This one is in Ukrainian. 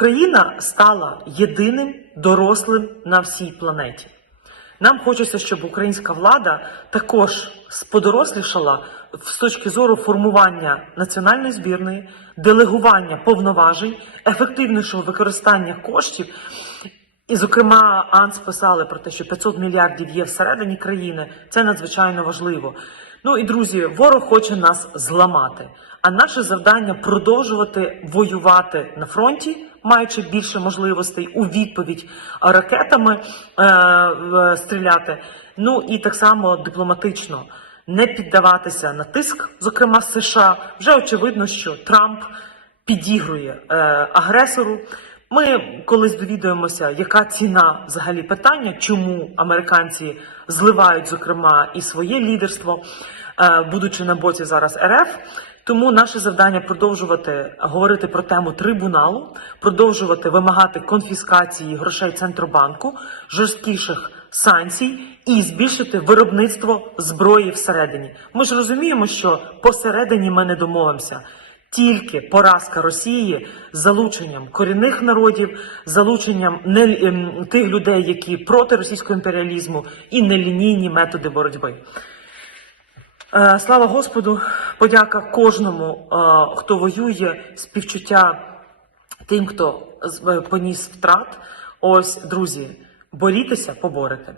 Україна стала єдиним дорослим на всій планеті. Нам хочеться, щоб українська влада також сподорослішала з точки зору формування національної збірної, делегування повноважень, ефективнішого використання коштів. І, зокрема, АНС писали про те, що 500 мільярдів є всередині країни. Це надзвичайно важливо. Ну і друзі, ворог хоче нас зламати. А наше завдання продовжувати воювати на фронті, маючи більше можливостей у відповідь ракетами е, стріляти. Ну і так само дипломатично не піддаватися на тиск, зокрема США. Вже очевидно, що Трамп підігрує е, агресору. Ми колись довідуємося, яка ціна взагалі питання, чому американці зливають, зокрема, і своє лідерство, е, будучи на боці зараз РФ. Тому наше завдання продовжувати говорити про тему трибуналу, продовжувати вимагати конфіскації грошей центробанку, жорсткіших санкцій і збільшити виробництво зброї всередині. Ми ж розуміємо, що посередині ми не домовимося. Тільки поразка Росії залученням корінних народів, залученням не ем, тих людей, які проти російського імперіалізму, і нелінійні методи боротьби. Е, Слава Господу, подяка кожному, е, хто воює, співчуття тим, хто е, поніс втрат. Ось, друзі, борітеся, поборете.